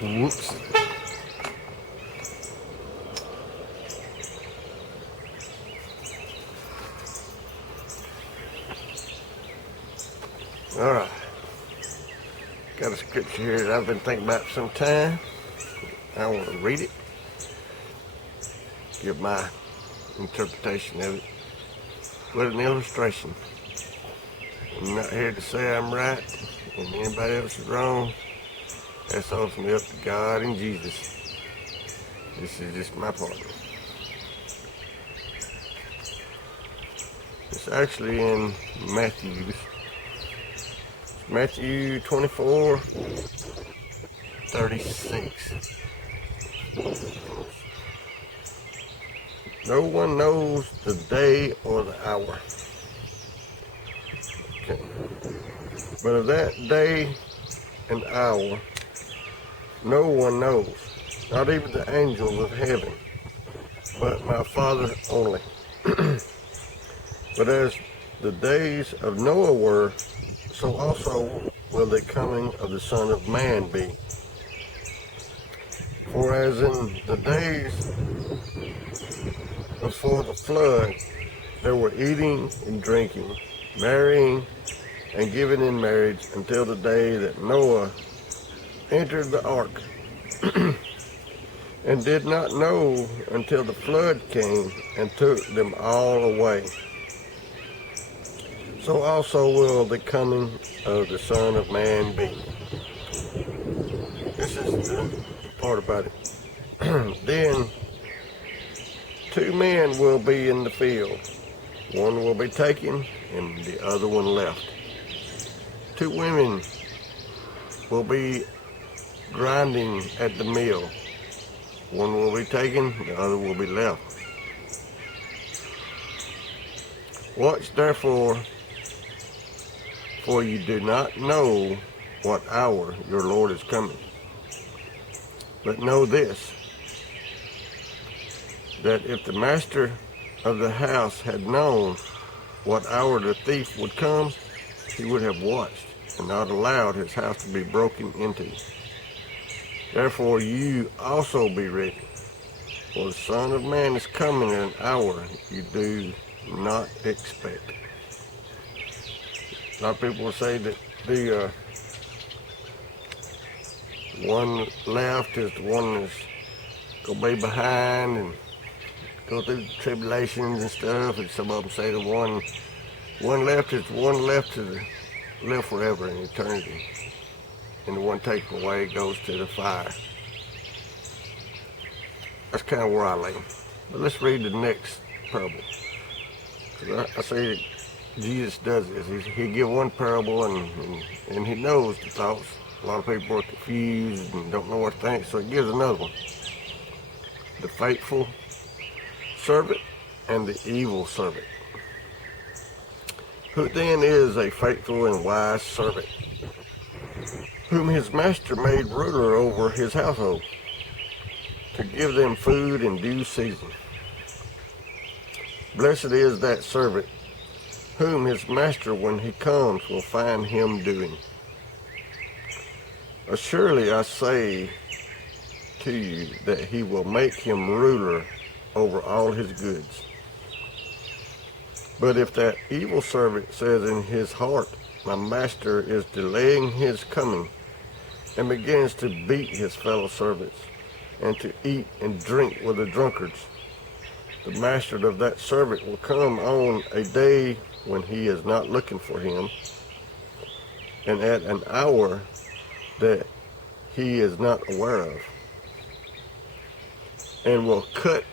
Whoops. Alright. Got a scripture here that I've been thinking about for some time. I want to read it. Give my interpretation of it with an illustration. I'm not here to say I'm right and anybody else is wrong. That's ultimately up to God and Jesus. This is just my part. It's actually in Matthew 24:36. No one knows the day or the hour. Okay. But of that day and hour, no one knows, not even the angels of heaven, but my Father only. But as the days of Noah were, so also will the coming of the Son of Man be. For as in the days before the flood, they were eating and drinking, marrying and giving in marriage until the day that Noah entered the ark, and did not know until the flood came and took them all away. So also will the coming of the Son of Man be. This is the part about it. Then 2 men will be in the field. One will be taken and the other one left. 2 women will be grinding at the mill. One will be taken, the other will be left. Watch therefore, for you do not know what hour your Lord is coming. But know this, that if the master of the house had known what hour the thief would come, he would have watched and not allowed his house to be broken into. Therefore you also be ready, for the Son of Man is coming in an hour you do not expect. A lot of people will say that the one left is the one that's going to be behind and go through the tribulations and stuff, and some of them say the one left is the one left to live forever in eternity, and the one taken away goes to the fire. That's kind of where I lay. But let's read the next parable. I say Jesus does this. He give one parable and he knows the thoughts. A lot of people are confused and don't know what to think, so he gives another one. The faithful servant and the evil servant. Who then is a faithful and wise servant, whom his master made ruler over his household, to give them food in due season? Blessed is that servant, whom his master, when he comes, will find him doing. Surely I say to you that he will make him ruler over all his goods. But if that evil servant says in his heart, my master is delaying his coming, and begins to beat his fellow servants, and to eat and drink with the drunkards, the master of that servant will come on a day when he is not looking for him, and at an hour that he is not aware of, and will cut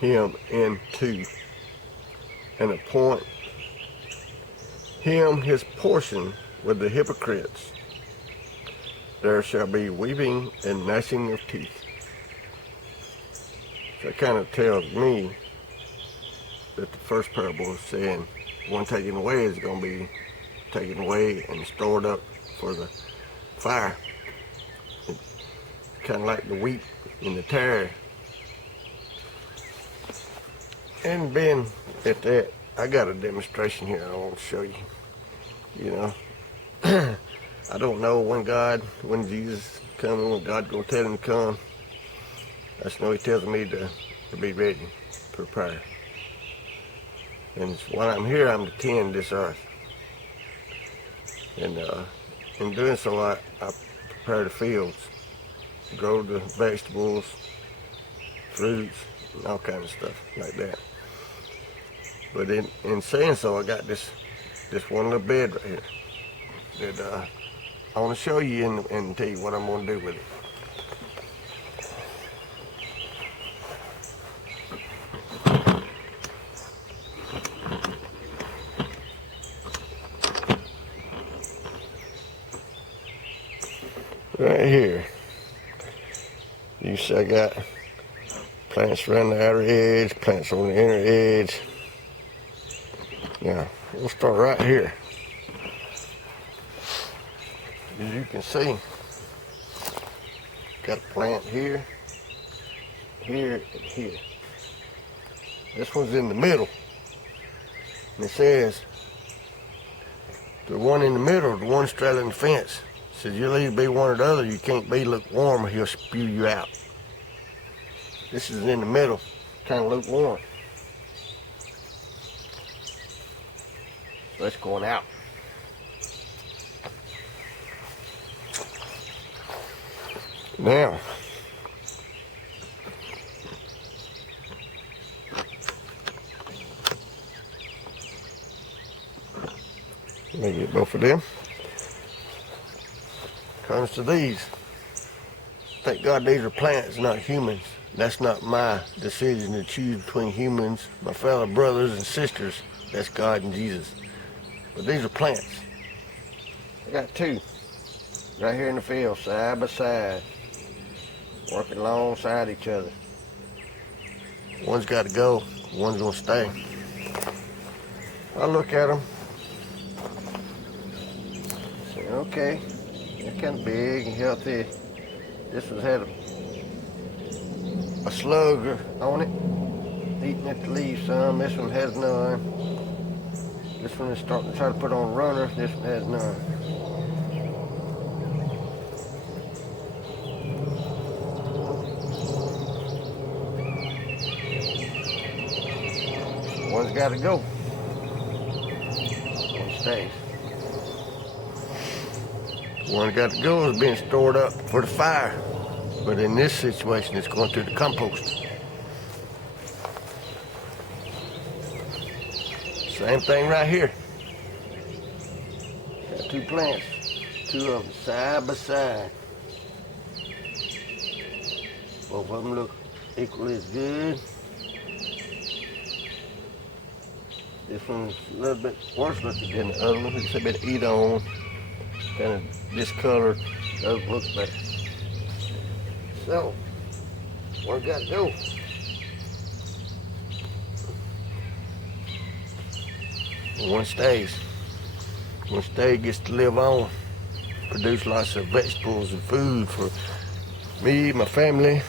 him in two, and appoint him his portion with the hypocrites. There shall be weeping and gnashing of teeth. So that kind of tells me that the first parable is saying one taken away is going to be taken away and stored up for the fire. It's kind of like the wheat in the tare. And being at that, I got a demonstration here I want to show you. You know, I don't know when Jesus coming, when God gonna tell him to come. I just know he tells me to be ready, prepare. And while I'm here, I'm to tend this earth. And in doing so, I prepare the fields, grow the vegetables, fruits, and all kinds of stuff like that. But in saying so, I got this one little bed right here that I want to show you and tell you what I'm going to do with it. Right here, you see I got plants around the outer edge, plants on the inner edge. Now, we'll start right here. As you can see, got a plant here, here, and here. This one's in the middle. And it says, the one in the middle, the one straddling the fence, says you'll either be one or the other. You can't be lukewarm or he'll spew you out. This is in the middle, kind of lukewarm. So it's going out. Now, let me get both of them. Comes to these. Thank God these are plants, not humans. That's not my decision to choose between humans, my fellow brothers and sisters. That's God and Jesus. But these are plants. I got two right here in the field, side by side, working alongside each other. One's got to go, one's going to stay. I look at them, say, okay, they're kind of big and healthy. This one's had a slug on it, eating at the leaves some. This one has none. This one is starting to try to put on a runner. This one has none. One's got to go. One stays. One got to go is being stored up for the fire. But in this situation, it's going to the compost. Same thing right here. Got two plants, two of them side by side. Both of them look equally as good. This one's a little bit worse looking than the other one. It's a bit eat on, kind of discolored. The other one looks better. So, one got to go. One stays. One stay gets to live on, produce lots of vegetables and food for me, my family,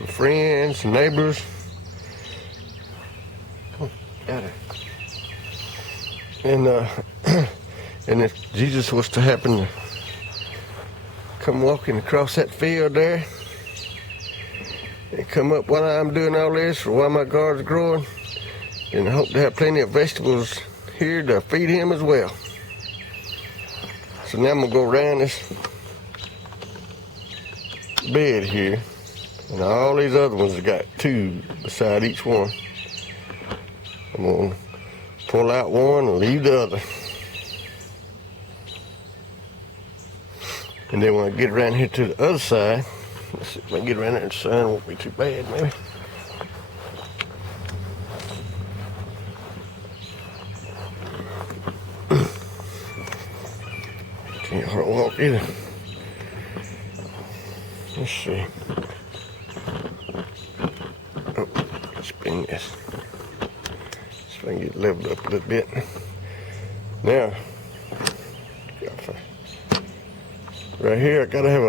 my friends, neighbors. Come on, out there. And if Jesus was to happen to come walking across that field there and come up while I'm doing all this or while my garden's growing, and I hope to have plenty of vegetables here to feed him as well. So now I'm gonna go around this bed here, and all these other ones have got two beside each one. I'm gonna pull out one and leave the other. And then when I get around here to the other side, let's see if I can get around there, the sun won't be too bad maybe. Can't hardly walk either. Let's see. Oh, spin this. See if I can get leveled up a little bit. Now, right here I gotta have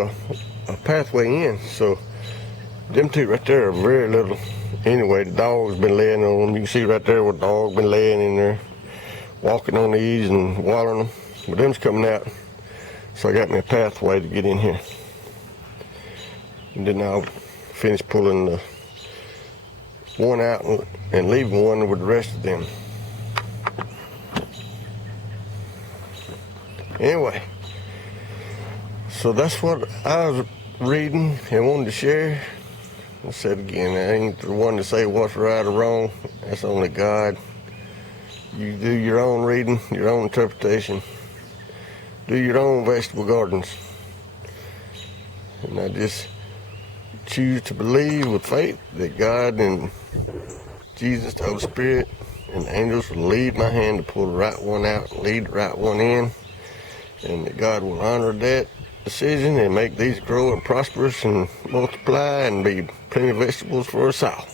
a pathway in, so them two right there are very little. Anyway, the dog's been laying on them. You can see right there where the dog been laying in there, walking on these and watering them. But them's coming out So I got me a pathway to get in here. And then I'll finish pulling the one out and leaving one with the rest of them. Anyway, so that's what I was reading and wanted to share. I said again, I ain't the one to say what's right or wrong. That's only God. You do your own reading, your own interpretation. Do your own vegetable gardens. And I just choose to believe with faith that God and Jesus, the Holy Spirit, and the angels will lead my hand to pull the right one out, lead the right one in, and that God will honor that decision and make these grow and prosperous and multiply and be plenty of vegetables for us all.